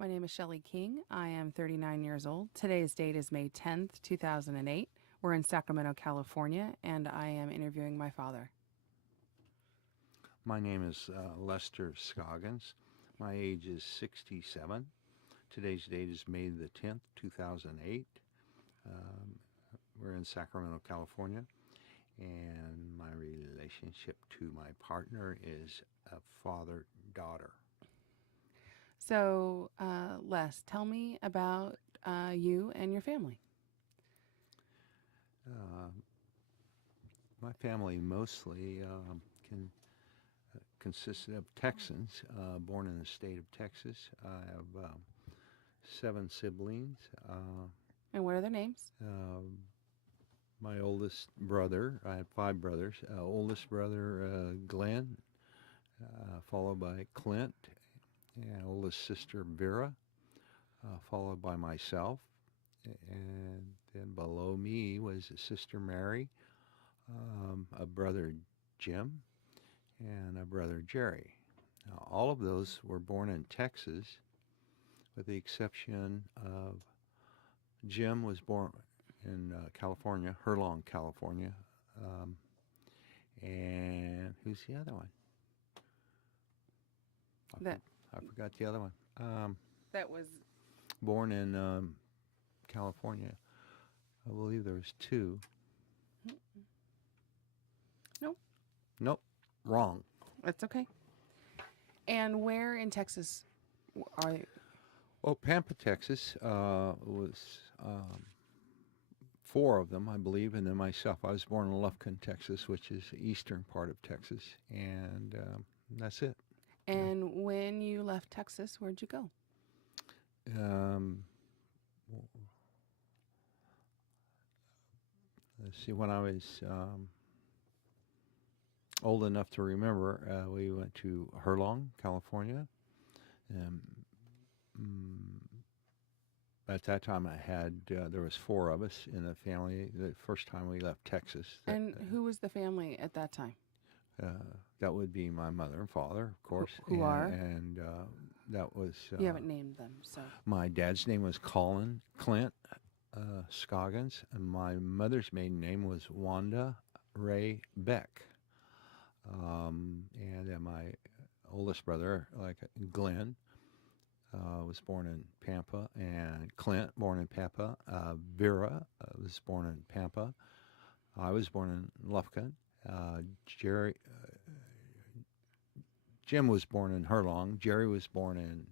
My name is Shelly King. I am 39 years old. Today's date is May 10th, 2008. We're in Sacramento, California, and I am interviewing my father. My name is Lester Scoggins. My age is 67. Today's date is May the 10th, 2008. We're in Sacramento, California, and my relationship to my partner is a father-daughter. So, Les, tell me about you and your family. My family mostly consisted of Texans, born in the state of Texas. I have 7 siblings. And what are their names? My oldest brother, I had 5 brothers. Oldest brother, Glenn, followed by Clint, and oldest sister, Vera, followed by myself. And then below me was sister Mary, a brother, Jim, and a brother, Jerry. Now, all of those were born in Texas, with the exception of Jim was born in California, Herlong, California. And who's the other one? I forgot the other one. That was Born in California. I believe there was 2. Nope, wrong. That's okay. And where in Texas are you? Well, Pampa, Texas was 4 of them, I believe, and then myself. I was born in Lufkin, Texas, which is the eastern part of Texas, and that's it. And when you left Texas, where'd you go? Let's see, when I was old enough to remember, we went to Herlong, California. At that time, I had there was 4 of us in the family. The first time we left Texas. And who was the family at that time? That would be my mother and father, of course. Who are? And that was. You haven't named them, so. My dad's name was Clint Scoggins, and my mother's maiden name was Wanda Ray Beck. And then my oldest brother, Glenn, was born in Pampa, and Clint, born in Pampa. Vera was born in Pampa. I was born in Lufkin. Jim was born in Herlong. Jerry was born in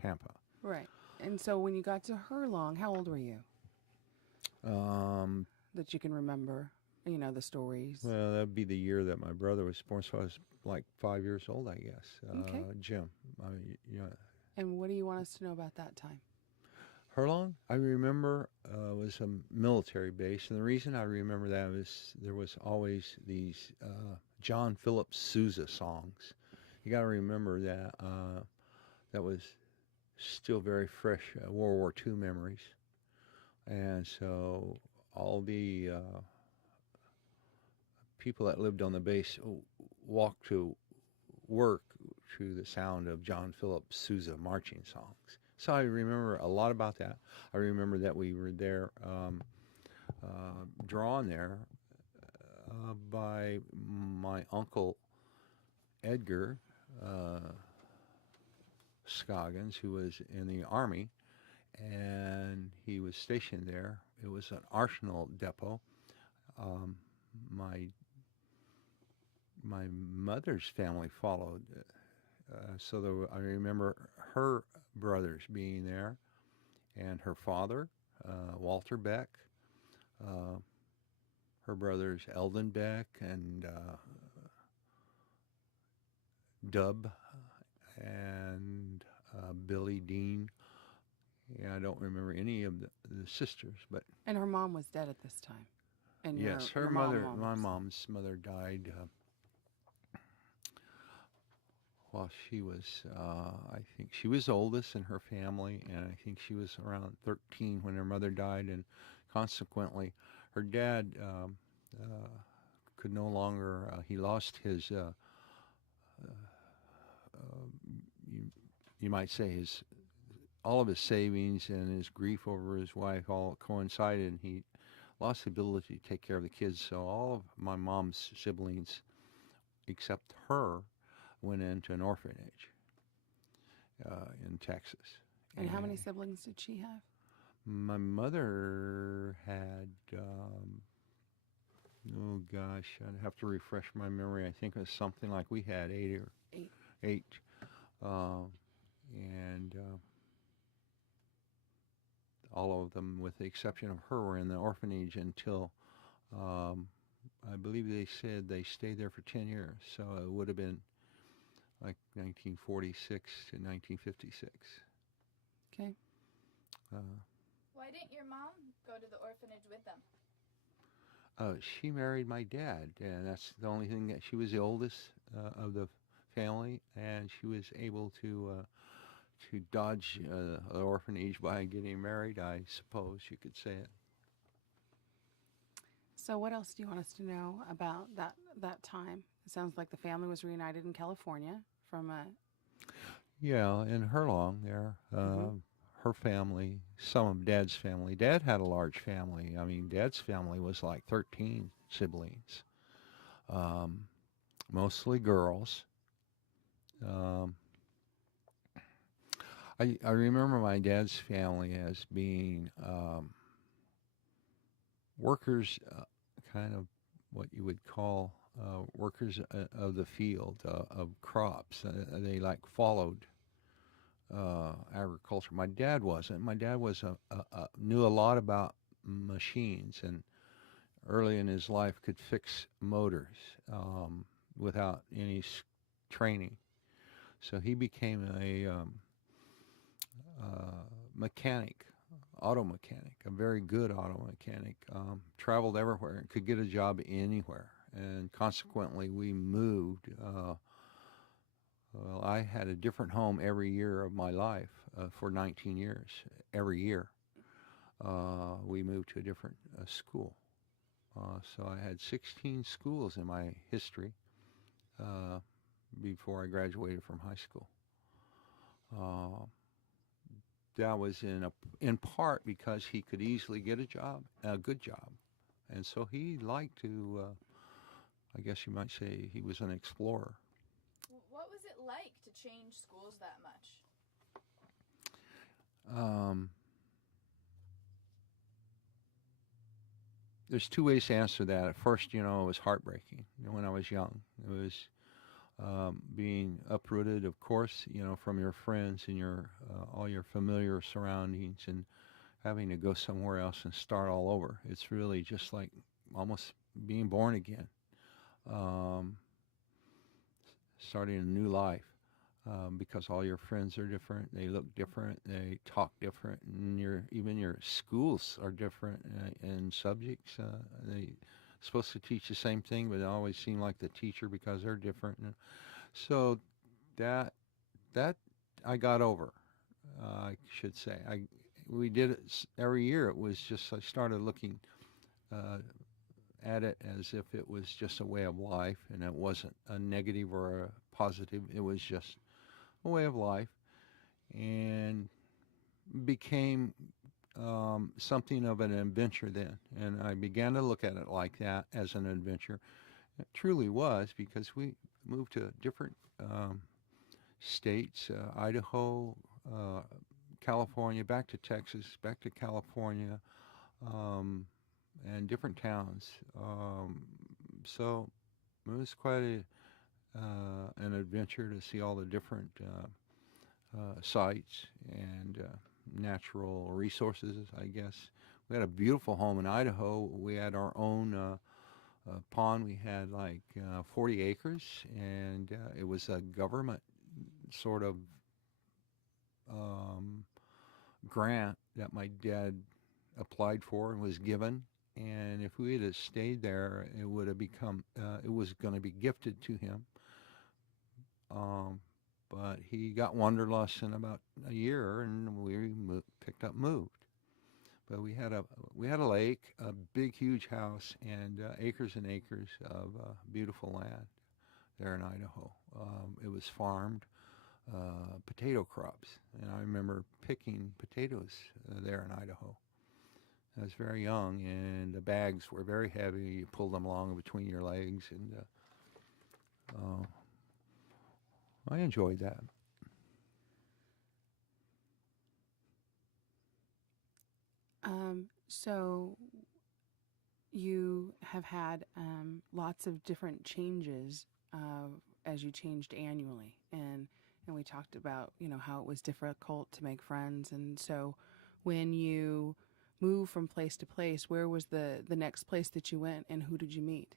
Pampa. Right. And so when you got to Herlong, how old were you? That you can remember, the stories. Well, that would be the year that my brother was born, so I was like 5 years old, I guess. Okay. Jim. And what do you want us to know about that time? Herlong, I remember, was a military base, and the reason I remember that is there was always these John Philip Sousa songs. You got to remember that that was still very fresh World War II memories, and so all the people that lived on the base walked to work to the sound of John Philip Sousa marching songs. So I remember a lot about that. I remember that we were there, drawn there by my uncle Edgar Scoggins, who was in the Army, and he was stationed there. It was an arsenal depot. My mother's family followed. So I remember her brothers being there, and her father, Walter Beck, her brothers Eldon Beck and Dub, and Billy Dean. Yeah, I don't remember any of the sisters, but. And her mom was dead at this time. And yes, your mother. mom My mom's mother died. Well, she was, I think she was oldest in her family, and I think she was around 13 when her mother died, and consequently, her dad could no longer, he lost his, you might say his all of his savings and his grief over his wife all coincided, and he lost the ability to take care of the kids. So all of my mom's siblings, except her, went into an orphanage in Texas. And how many siblings did she have? My mother had, oh gosh, I'd have to refresh my memory. I think it was something like we had eight. Eight. And all of them, with the exception of her, were in the orphanage until, I believe they said they stayed there for 10 years. So it would have been like 1946 to 1956. Okay. Why didn't your mom go to the orphanage with them? She married my dad, and that's the only thing. That she was the oldest of the family, and she was able to dodge the orphanage by getting married, I suppose you could say it. So what else do you want us to know about that time? It sounds like the family was reunited in California from a... Yeah, in Herlong there, her family, some of Dad's family. Dad had a large family. I mean, Dad's family was like 13 siblings, mostly girls. I remember my dad's family as being workers, kind of what you would call workers of the field, of crops. They like followed agriculture. My dad wasn't. My dad was knew a lot about machines, and early in his life could fix motors without any training. So he became a mechanic, auto mechanic, a very good auto mechanic. Traveled everywhere and could get a job anywhere. And consequently, we moved. Well, I had a different home every year of my life for 19 years. Every year, we moved to a different school. So I had 16 schools in my history before I graduated from high school. That was in part because he could easily get a job, a good job, and so he liked to. I guess you might say he was an explorer. What was it like to change schools that much? There's two ways to answer that. At first, it was heartbreaking. When I was young, it was being uprooted, of course, from your friends and your all your familiar surroundings, and having to go somewhere else and start all over. It's really just like almost being born again, starting a new life, because all your friends are different. They look different. They talk different, and even your schools are different in subjects. They supposed to teach the same thing, but they always seem like the teacher because they're different. So that I got over, I should say. We did it every year. It was just, I started looking at it as if it was just a way of life, and it wasn't a negative or a positive. It was just a way of life, and became something of an adventure then. And I began to look at it like that, as an adventure. It truly was, because we moved to different states, Idaho, California, back to Texas, back to California, and different towns. So it was quite an adventure to see all the different sites and natural resources, I guess. We had a beautiful home in Idaho. We had our own pond. We had like 40 acres, and it was a government sort of grant that my dad applied for and was given. And if we had stayed there, it would have become, it was going to be gifted to him. But he got wanderlust in about a year, and we moved. But we had a lake, a big, huge house, and acres and acres of beautiful land there in Idaho. It was farmed. potato crops, and I remember picking potatoes there in Idaho. I was very young, and the bags were very heavy. You pulled them along between your legs, and I enjoyed that. So you have had lots of different changes as you changed annually, and we talked about how it was difficult to make friends, and so when you move from place to place, where was the next place that you went, and who did you meet?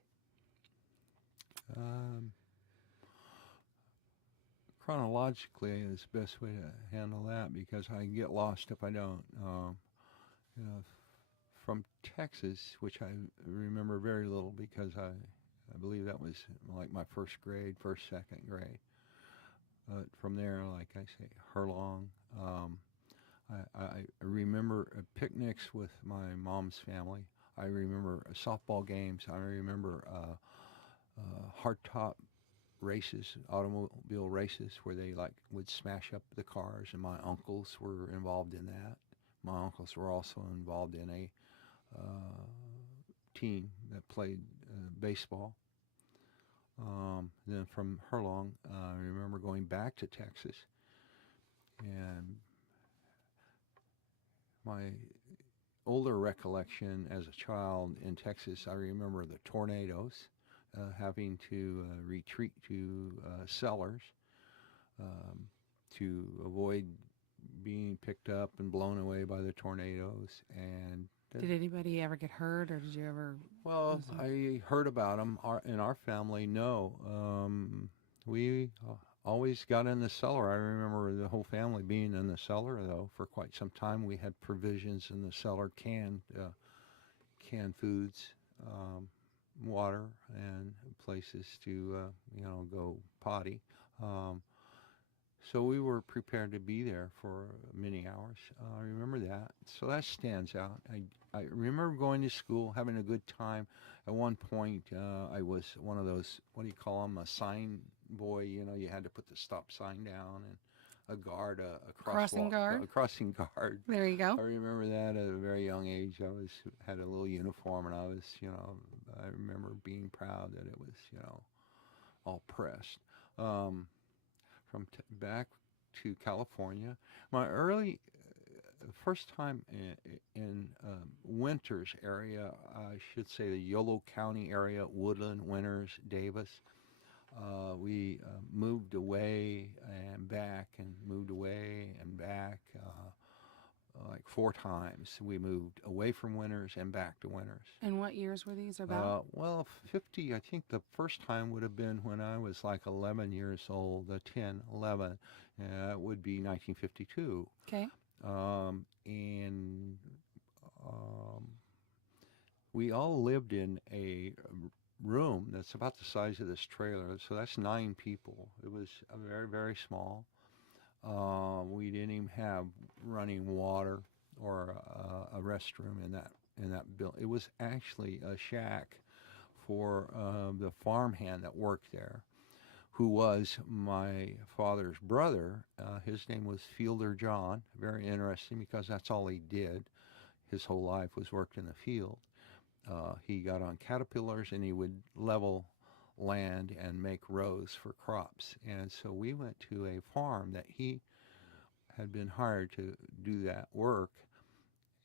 Chronologically is the best way to handle that because I get lost if I don't. You know, from Texas, which I remember very little because I believe that was like my first grade, second grade. But from there, like I say, Herlong. I remember picnics with my mom's family. I remember softball games. I remember hardtop races, automobile races, where they would smash up the cars, and my uncles were involved in that. My uncles were also involved in a team that played baseball. Then from Herlong, I remember going back to Texas, and my older recollection as a child in Texas, I remember the tornadoes, having to retreat to cellars to avoid being picked up and blown away by the tornadoes. And did anybody ever get hurt, or did you ever? Well, I heard about them. In our family, no. We always got in the cellar. I remember the whole family being in the cellar, though, for quite some time. We had provisions in the cellar, canned foods, water, and places to, go potty. So we were prepared to be there for many hours. I remember that. So that stands out. I remember going to school, having a good time. At one point, I was one of those, what do you call them, a sign boy. You had to put the stop sign down, and a guard, a crossing guard. A crossing guard. There you go. I remember that at a very young age. I had a little uniform, and I was, I remember being proud that it was, all pressed. Back to California, my first time in Winters area, I should say the Yolo County area, Woodland, Winters, Davis. We moved away and back, and moved away and back like 4 times. We moved away from Winters and back to Winters. And what years were these about? Well, 50, I think the first time would have been when I was like 11 years old, 10, 11. It would be 1952. Okay. And we all lived in a room that's about the size of this trailer, so that's 9 people. It was very, very small. We didn't even have running water or a restroom in that building. It was actually a shack for the farmhand that worked there, who was my father's brother. His name was Fielder John. Very interesting because that's all he did. His whole life was worked in the field. He got on caterpillars, and he would level land and make rows for crops. And so we went to a farm that he had been hired to do that work,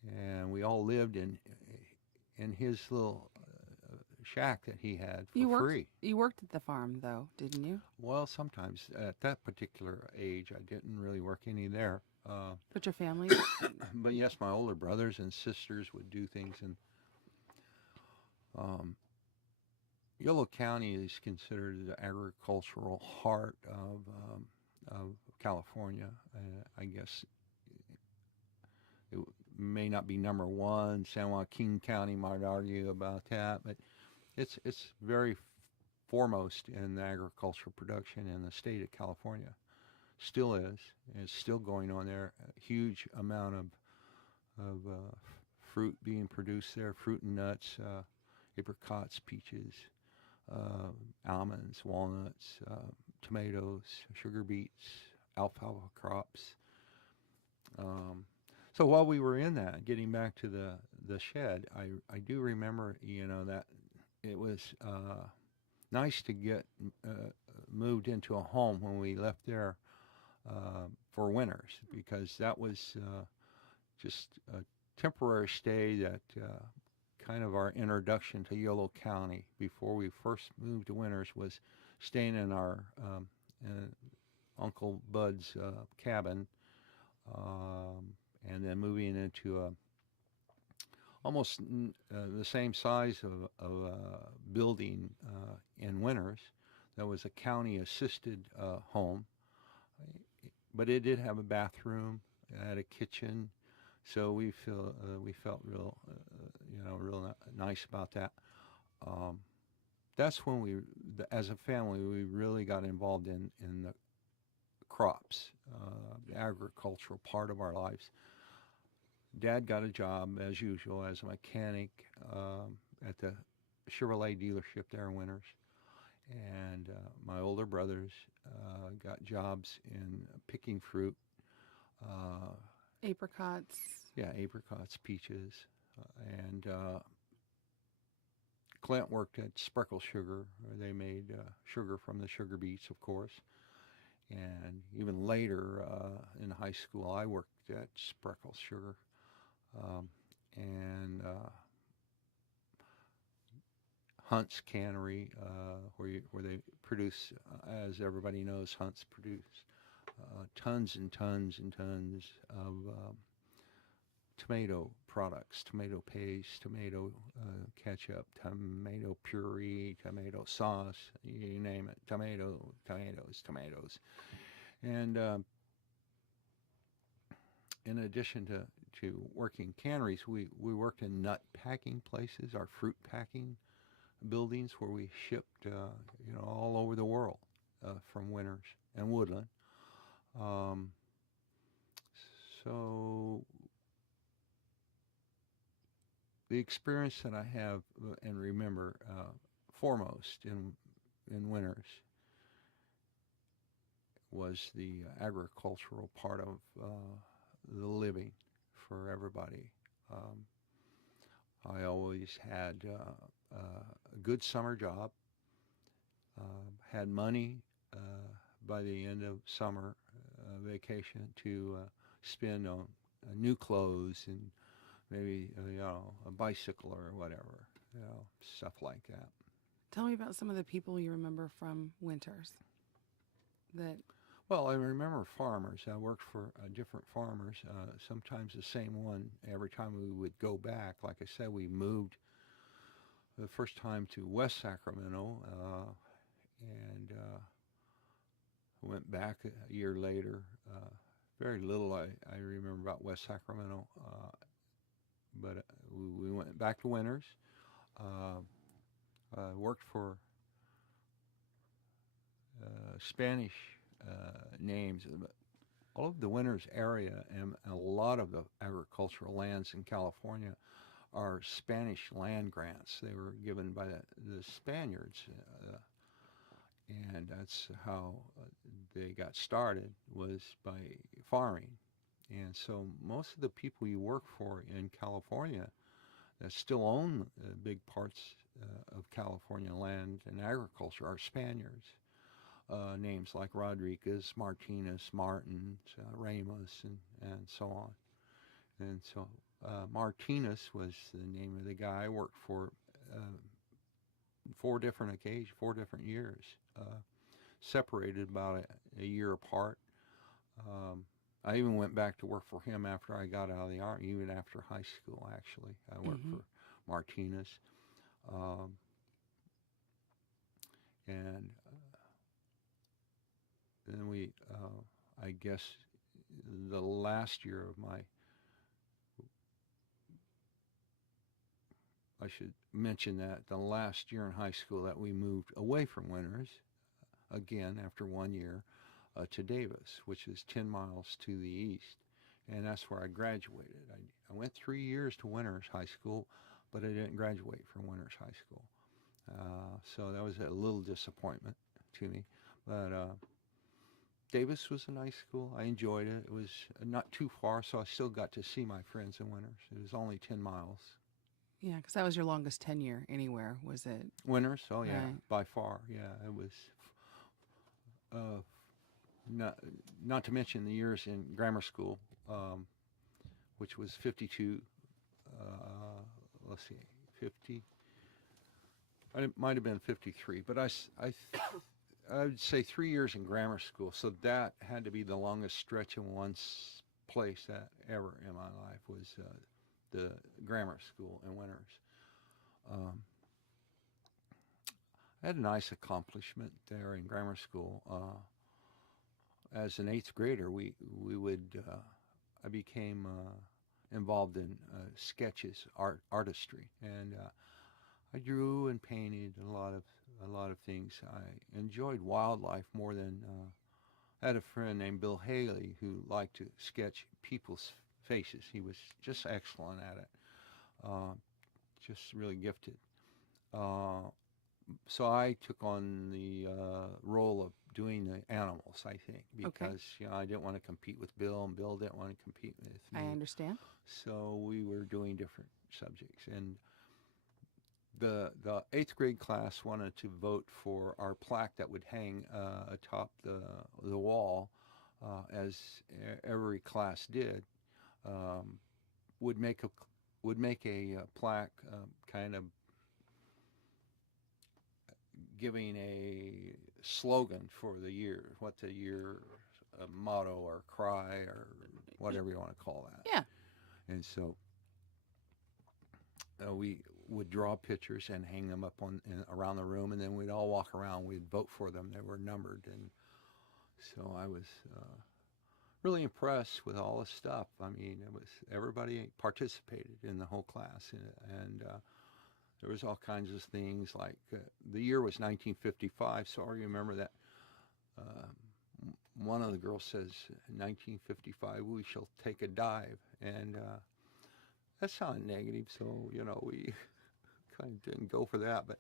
and we all lived in his little shack that he had for free. You worked at the farm, though, didn't you? Well, sometimes. At that particular age, I didn't really work any there. But your family? But yes, my older brothers and sisters would do things, and Yolo County is considered the agricultural heart of California. I guess it may not be number one. San Joaquin County might argue about that, but it's very foremost in the agricultural production in the state of California. Still is. It's still going on there. A huge amount of fruit being produced there, fruit and nuts, apricots, peaches, almonds, walnuts, tomatoes, sugar beets, alfalfa crops. So while we were in that, getting back to the shed, I do remember, that it was nice to get moved into a home when we left there for winters, because that was just a temporary stay that kind of our introduction to Yolo County before we first moved to Winters was staying in our Uncle Bud's cabin, and then moving into almost the same size of building in Winters. That was a county-assisted home, but it did have a bathroom, it had a kitchen, so we felt real nice about that. That's when as a family, we really got involved in the crops, the agricultural part of our lives. Dad got a job, as usual, as a mechanic at the Chevrolet dealership there in Winters. And my older brothers got jobs in picking fruit. Apricots. Yeah, apricots, peaches. And Clint worked at Spreckle Sugar, where they made sugar from the sugar beets, of course. And even later in high school, I worked at Spreckle Sugar. And Hunt's Cannery, where they produce, as everybody knows, Hunt's produce tons and tons and tons of tomato products, tomato paste, tomato ketchup, tomato puree, tomato sauce, you name it, tomatoes. And in addition to working canneries, we worked in nut packing places, our fruit packing buildings, where we shipped all over the world from Winters and Woodland. So the experience that I have and remember foremost in Winters was the agricultural part of the living for everybody. I always had a good summer job, had money by the end of summer vacation to spend on new clothes and maybe a bicycle or whatever, stuff like that. Tell me about some of the people you remember from Winters. Well, I remember farmers. I worked for different farmers, sometimes the same one every time we would go back. Like I said, we moved the first time to West Sacramento, and went back a year later. Very little I remember about West Sacramento, but we went back to Winters. Worked for Spanish names. All of the Winters area and a lot of the agricultural lands in California are Spanish land grants. They were given by the Spaniards, and that's how they got started, was by farming. And so most of the people you work for in California that still own big parts of California land and agriculture are Spaniards. Names like Rodriguez, Martinez, Martins, Ramos, and so on. And so Martinez was the name of the guy I worked for 4 different occasions, 4 different years, separated about a year apart. I even went back to work for him after I got out of the Army, even after high school, actually. I worked for Martinez. And then we, I guess, the last year of I should mention that the last year in high school that we moved away from Winters, again after 1 year, to Davis, which is 10 miles to the east. And that's where I graduated. I went 3 years to Winters High School, but I didn't graduate from Winters High School. So that was a little disappointment to me. But Davis was a nice school. I enjoyed it. It was not too far, so I still got to see my friends in Winters. It was only 10 miles. Yeah, because that was your longest tenure anywhere, was it? Winters, oh yeah, Right. by far. Yeah, it was. Uh, not to mention the years in grammar school, which was 52. Let's see, 50. It might have been 53, but I would say 3 years in grammar school. So that had to be the longest stretch in one place that ever in my life was the grammar school in Winters. Um, I had a nice accomplishment there in grammar school. As an eighth grader, we would I became involved in sketches, artistry, and I drew and painted a lot of things. I enjoyed wildlife more than. I had a friend named Bill Haley who liked to sketch people's faces. He was just excellent at it, just really gifted. Uh, so I took on the role of doing the animals, I think, because I didn't want to compete with Bill, and Bill didn't want to compete with me. I understand. So we were doing different subjects, and the eighth grade class wanted to vote for our plaque that would hang atop the wall, as every class did. Would make a plaque, kind of giving a slogan for the year, what the year motto or cry or whatever you want to call that. Yeah. And so we would draw pictures and hang them up around the room, and then we'd all walk around. We'd vote for them. They were numbered, and so I was really impressed with all the stuff. I mean, everybody participated in the whole class, and there was all kinds of things like the year was 1955, so I remember that one of the girls says, in 1955, we shall take a dive, and that sounded negative, so, we kind of didn't go for that, but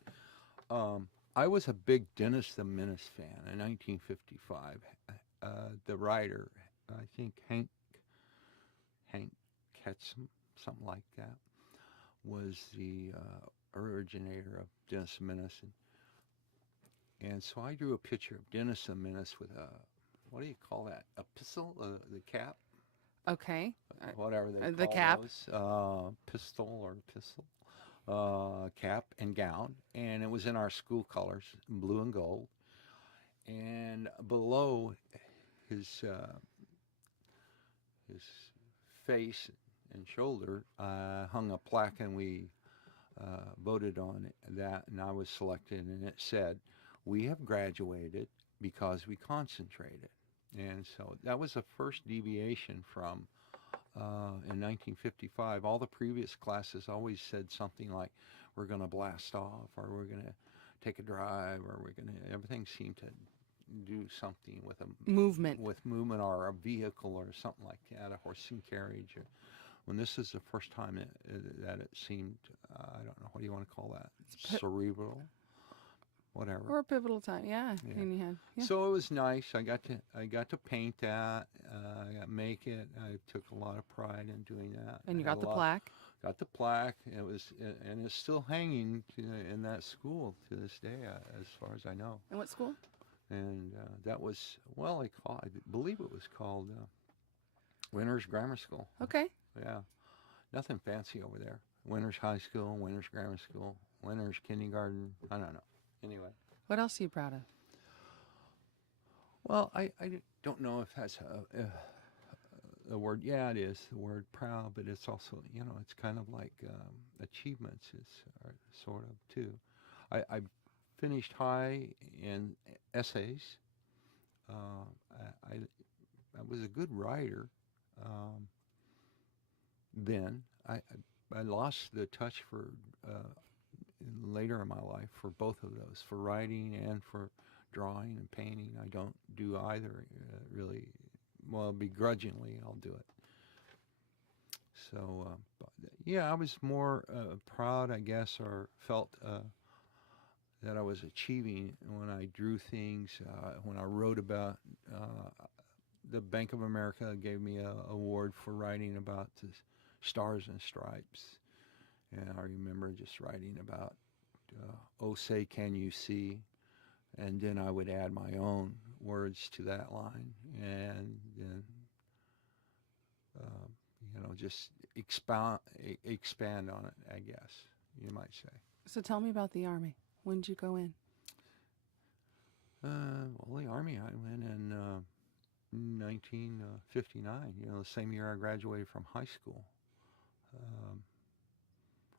I was a big Dennis the Menace fan in 1955. The writer, I think Hank Ketchum, something like that, was the originator of Dennis the Menace, and so I drew a picture of Dennis the Menace with what do you call that? A pistol, the cap. Okay. Whatever they call the cap. those, pistol or pistol, cap and gown, and it was in our school colors, blue and gold, and below his face and shoulder hung a plaque, and we voted on that, and I was selected, and it said, "We have graduated because we concentrated." And so that was the first deviation from, in 1955. All the previous classes always said something like, we're going to blast off, or we're going to take a drive, or everything seemed to do something with a movement, or a vehicle or something like that, a horse and carriage. When this is the first time that it seemed, I don't know, what do you want to call that? Cerebral? Whatever. Or a pivotal time, yeah. And you had, So it was nice. I got to paint that. I got to make it. I took a lot of pride in doing that. And you got the plaque. Got the plaque. And it's still hanging in that school to this day, as far as I know. And what school? And that was, I believe it was called Winters Grammar School. Okay. Yeah, nothing fancy over there. Winters High School, Winters Grammar School, Winters Kindergarten. I don't know. Anyway. What else are you proud of? Well, I don't know if that's a word. Yeah, it is the word proud, but it's also, it's kind of like achievements are sort of too. I finished high in essays. I was a good writer. Then I lost the touch for later in my life for both of those, for writing and for drawing and painting. I don't do either really. Well, begrudgingly, I'll do it. So, I was more proud, I guess, or felt that I was achieving when I drew things, when I wrote about the Bank of America gave me a award for writing about the Stars and Stripes, and I remember just writing about "Oh say can you see," and then I would add my own words to that line, and then just expand on it, I guess you might say. So tell me about the Army. When did you go in? Well, the Army, I went in 1959, the same year I graduated from high school. Um,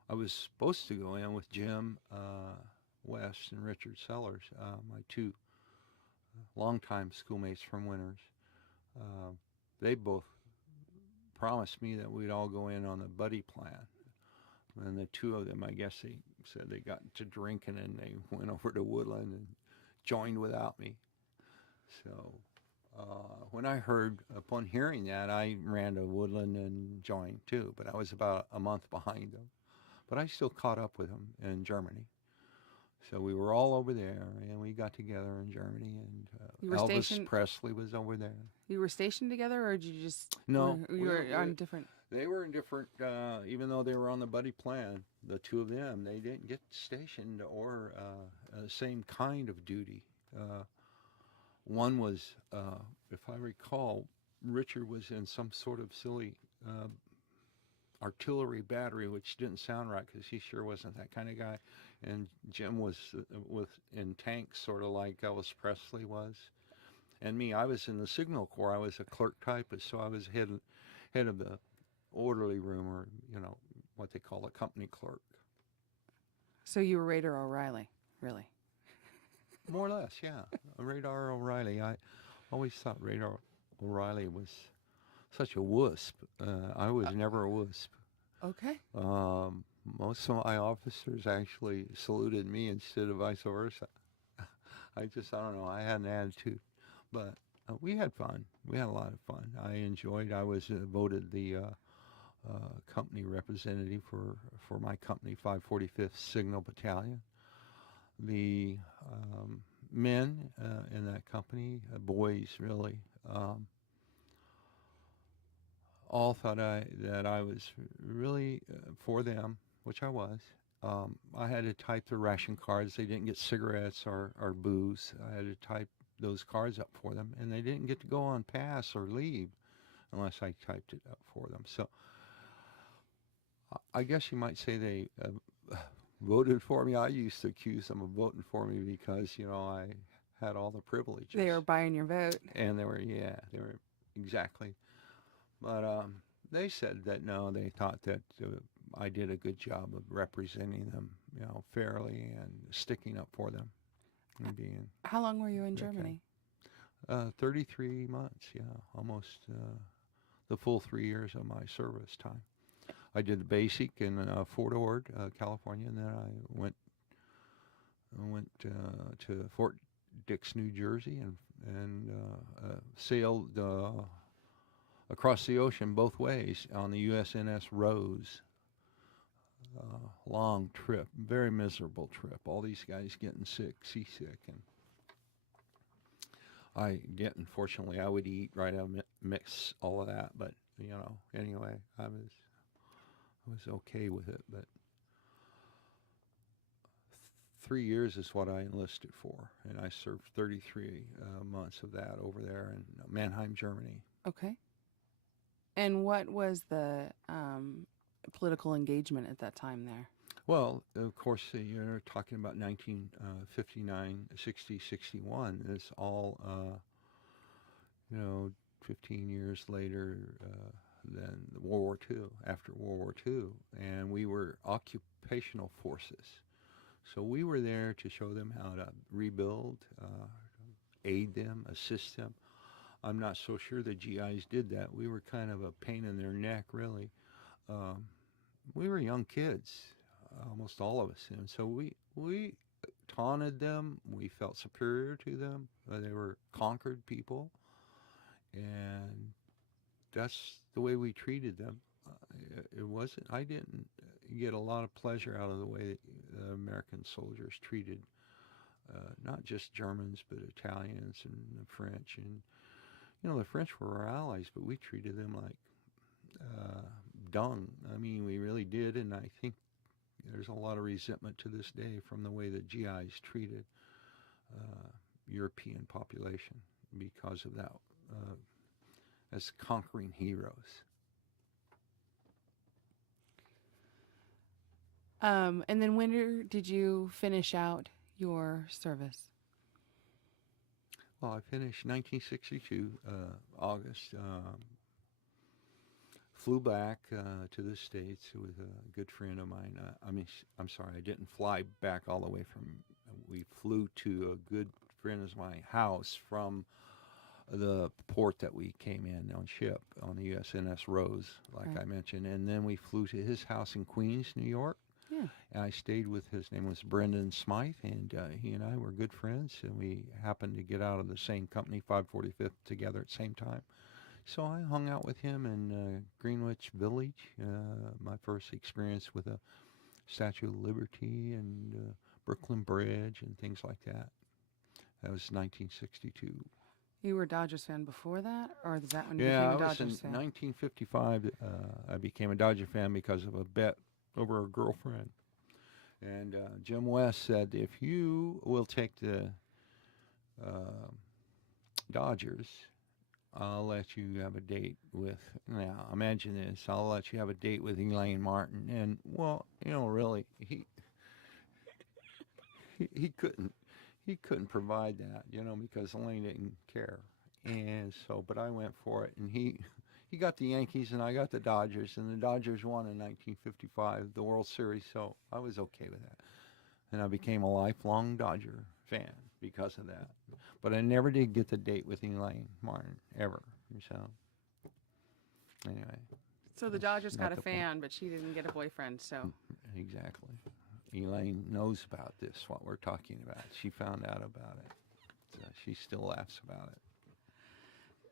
I was supposed to go in with Jim West and Richard Sellers, my two longtime schoolmates from Winters. They both promised me that we'd all go in on the buddy plan. And the two of them, I guess they said they got to drinking and they went over to Woodland and joined without me. So when I heard, upon hearing that, I ran to Woodland and joined too, but I was about a month behind them. But I still caught up with them in Germany. So we were all over there, and we got together in Germany, and Elvis Presley was over there. You were stationed together, or did you just... No. You were on different... They were in different, even though they were on the buddy plan, the two of them, they didn't get stationed or the same kind of duty. One was, if I recall, Richard was in some sort of silly artillery battery, which didn't sound right because he sure wasn't that kind of guy. And Jim was in tanks, sort of like Elvis Presley was. And me, I was in the Signal Corps. I was a clerk typist, so I was head of the orderly room, or what they call a company clerk. So you were Radar O'Reilly, really? More or less, yeah. Radar O'Reilly. I always thought Radar O'Reilly was such a wusp. I was never a wusp. Okay. Most of my officers actually saluted me instead of vice versa. I don't know, I had an attitude. But we had fun. We had a lot of fun. I was voted the company representative for my company, 545th Signal Battalion. The men in that company, boys really, all thought that I was really for them, which I was. I had to type the ration cards. They didn't get cigarettes or booze. I had to type those cards up for them, and they didn't get to go on pass or leave unless I typed it up for them. So I guess you might say they voted for me. I used to accuse them of voting for me because, I had all the privileges. They were buying your vote. And they were exactly. But they said that no, they thought that I did a good job of representing them, fairly and sticking up for them. And being How long were you in Germany? 33 months, yeah, almost the full 3 years of my service time. I did the basic in Fort Ord, California, and then I went to Fort Dix, New Jersey, and sailed across the ocean both ways on the USNS Rose. Long trip, very miserable trip. All these guys getting sick, seasick, and unfortunately, I would eat right out, mix all of that. But anyway, I was okay with it. But 3 years is what I enlisted for, and I served 33 months of that over there in Mannheim, Germany. Okay. And what was the political engagement at that time there? Well, of course, you're talking about 1959, 60, 61. It's all, 15 years later than World War II, after World War II. And we were occupational forces. So we were there to show them how to rebuild, aid them, assist them. I'm not so sure the GIs did that. We were kind of a pain in their neck, really. We were young kids, almost all of us, and so we taunted them. We felt superior to them. They were conquered people, and that's the way we treated them. It wasn't. I didn't get a lot of pleasure out of the way the American soldiers treated not just Germans but Italians and the French and the French were our allies, but we treated them like dung. I mean, we really did, and I think there's a lot of resentment to this day from the way the GIs treated European population because of that, as conquering heroes. And then when did you finish out your service? Well, I finished 1962, August. Flew back to the States with a good friend of mine. I'm sorry, I didn't fly back all the way from. We flew to a good friend of my house from the port that we came in on ship on the USNS Rose, like Right. I mentioned, and then we flew to his house in Queens, New York. Yeah. And I stayed with, his name was Brendan Smythe, and he and I were good friends, and we happened to get out of the same company, 545th, together at the same time. So I hung out with him in Greenwich Village, my first experience with a Statue of Liberty and Brooklyn Bridge and things like that. That was 1962. You were a Dodgers fan before that, or is that when you Yeah, became I a was in Dodgers fan? 1955. I became a Dodger fan because of a bet over a girlfriend. And Jim West said, if you will take the Dodgers, I'll let you have a date with, now imagine this, I'll let you have a date with Elaine Martin. And, well, really, he couldn't provide that, because Elaine didn't care. And so, but I went for it, and he got the Yankees and I got the Dodgers, and the Dodgers won in 1955, the World Series, so I was okay with that. And I became a lifelong Dodger fan because of that. But I never did get the date with Elaine Martin, ever. So, anyway. So the Dodgers got a fan, but she didn't get a boyfriend, so. Exactly. Elaine knows about this, what we're talking about. She found out about it. So she still laughs about it.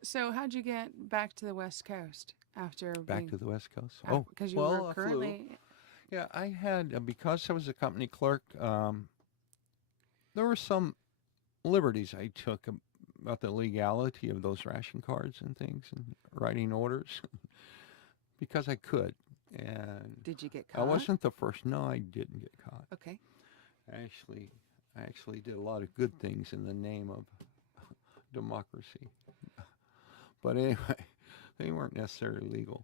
So how'd you get back to the West Coast after Back to the West Coast? because you were currently... Yeah, I had, because I was a company clerk, there were some liberties I took about the legality of those ration cards and things and writing orders because I could. And Did you get caught? I wasn't the first. No, I didn't get caught. Okay. I actually did a lot of good things in the name of democracy. But anyway, they weren't necessarily legal.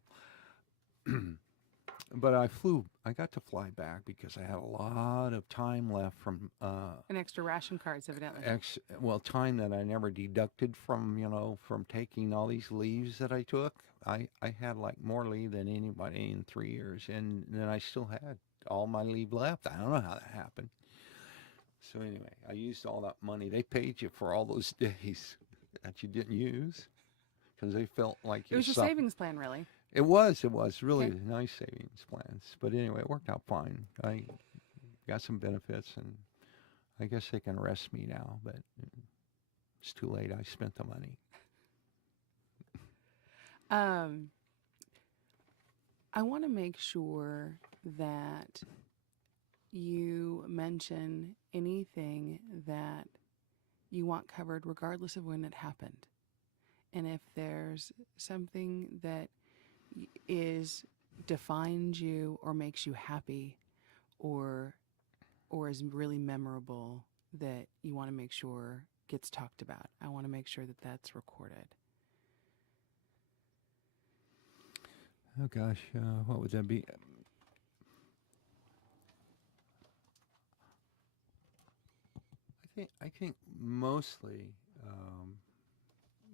But I got to fly back because I had a lot of time left from... An extra ration cards, evidently. Time that I never deducted from taking all these leaves that I took. I had like more leave than anybody in 3 years, and then I still had all my leave left. I don't know how that happened. So anyway, I used all that money. They paid you for all those days that you didn't use because they felt like it was your savings plan, really. It was really nice savings plans. But anyway, it worked out fine. I got some benefits, and I guess they can arrest me now, but it's too late. I spent the money. I want to make sure that you mention anything that you want covered regardless of when it happened. And if there's something that defines you or makes you happy or is really memorable that you want to make sure gets talked about, I want to make sure that that's recorded. Oh gosh, what would that be? I think mostly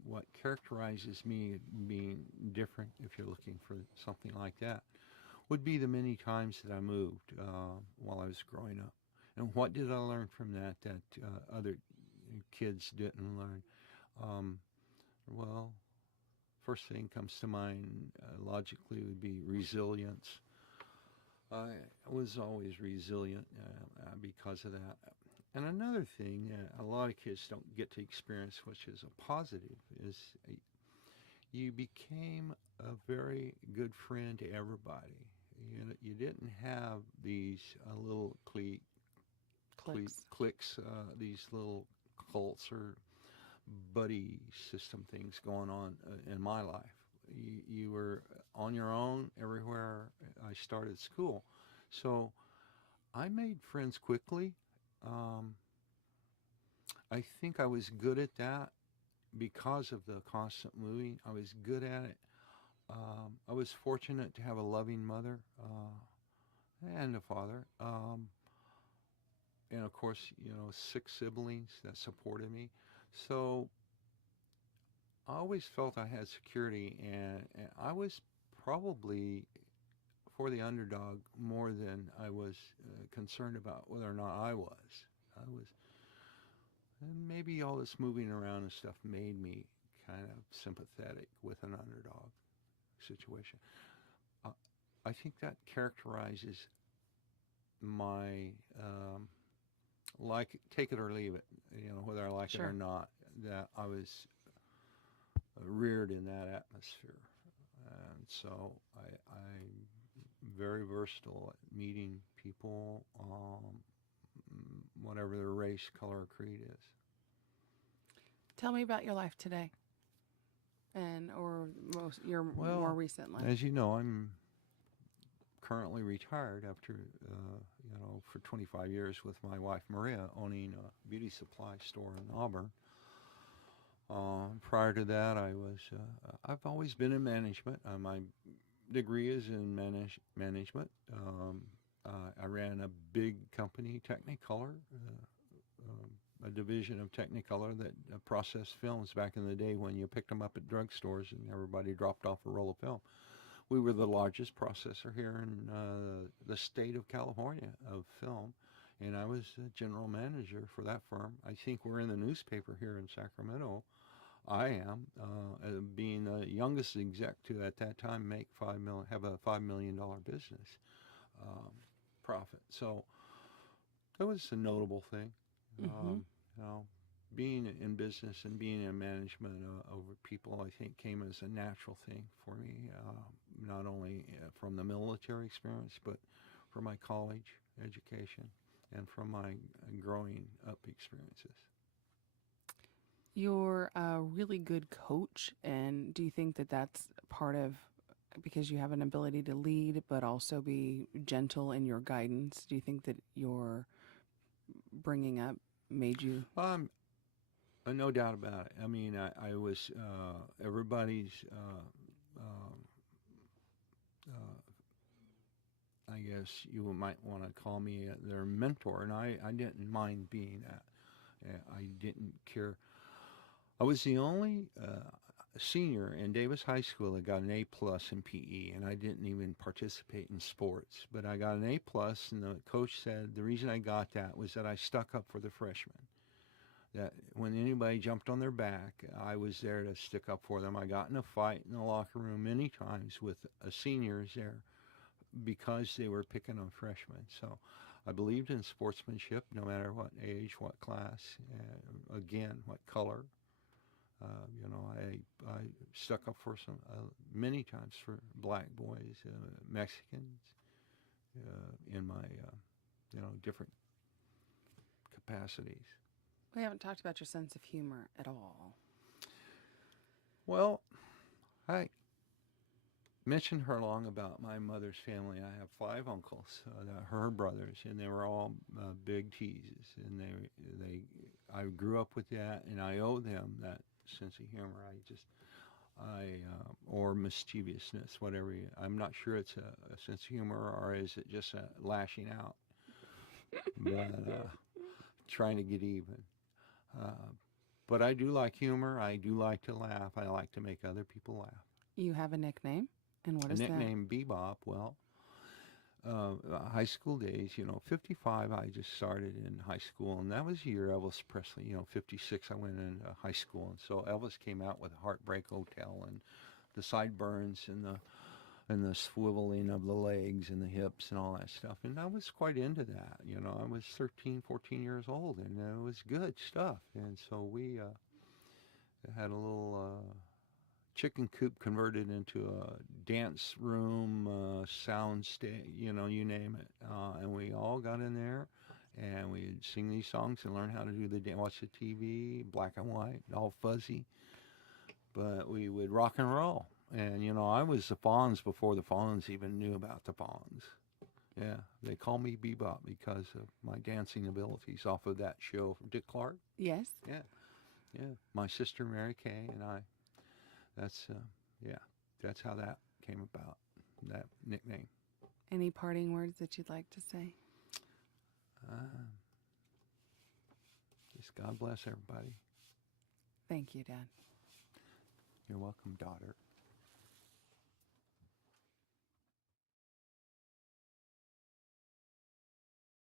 what characterizes me being different, if you're looking for something like that, would be the many times that I moved while I was growing up. And what did I learn from that other kids didn't learn? Well, first thing comes to mind logically would be resilience. I was always resilient because of that. And another thing a lot of kids don't get to experience, which is a positive, is you became a very good friend to everybody. You didn't have these little cliques, these little cults, buddy system things going on in my life. You were on your own everywhere I started school. So I made friends quickly. Um, I think I was good at that because of the constant moving. I was good at it. I was fortunate to have a loving mother and a father. And of course, 6 siblings that supported me. So I always felt I had security, and I was probably for the underdog more than I was concerned about whether or not I was. I was, and maybe all this moving around and stuff made me kind of sympathetic with an underdog situation. Uh, I think that characterizes my like take it or leave it, whether I like it or Sure. not. That I was reared in that atmosphere, and so I'm very versatile at meeting people, whatever their race, color, or creed is. Tell me about your life today, and or your more Well, recent life. as you know, I'm currently retired after, for 25 years with my wife Maria owning a beauty supply store in Auburn. Prior to that, I've always been in management. My degree is in management. I ran a big company, Technicolor, a division of Technicolor that processed films back in the day when you picked them up at drugstores and everybody dropped off a roll of film. We were the largest processor here in the state of California of film, and I was a general manager for that firm. I think we're in the newspaper here in Sacramento. I am, being the youngest exec to at that time have a $5 million business um, profit. So that was a notable thing. Mm-hmm. You know, being in business and being in management over people, I think, came as a natural thing for me, not only from the military experience, but from my college education and from my growing up experiences. You're a really good coach, and do you think that that's part of because you have an ability to lead, but also be gentle in your guidance? Do you think that your bringing up made you? No doubt about it. I mean, I was everybody's, I guess you might want to call me their mentor, and I didn't mind being that. I didn't care. I was the only senior in Davis High School that got an A plus in PE, and I didn't even participate in sports. But I got an A plus, and the coach said the reason I got that was that I stuck up for the freshmen. That when anybody jumped on their back, I was there to stick up for them. I got in a fight in the locker room many times with seniors there because they were picking on freshmen. So I believed in sportsmanship no matter what age, what class, again, what color. I stuck up for some many times for black boys, Mexicans, in my different capacities. We haven't talked about your sense of humor at all. Well, I mentioned her long about my mother's family. I have 5 uncles, her brothers, and they were all big teases, and I grew up with that, and I owe them that sense of humor. Or mischievousness, whatever. I'm not sure it's a sense of humor or is it just a lashing out, but trying to get even. But I do like humor. I do like to laugh. I like to make other people laugh. You have a nickname, and what A is nickname, Bebop. Well, high school days, 55, I just started in high school, and that was the year Elvis Presley, 56, I went into high school, and so Elvis came out with Heartbreak Hotel and the sideburns and the swiveling of the legs and the hips and all that stuff, and I was quite into that. I was 13, 14 years old, and it was good stuff, and so we had a little chicken coop converted into a dance room, sound stage, you name it. And we all got in there And we'd sing these songs and learn how to do the dance, watch the TV, black and white, all fuzzy. But we would rock and roll. And, you know, I was the Fonz before the Fonz even knew about the Fonz. Yeah, they call me Bebop because of my dancing abilities off of that show from Dick Clark. Yes. Yeah. My sister Mary Kay and I. That's that's how that came about. That nickname. Any parting words that you'd like to say? Just God bless everybody. Thank you, Dad. You're welcome, daughter.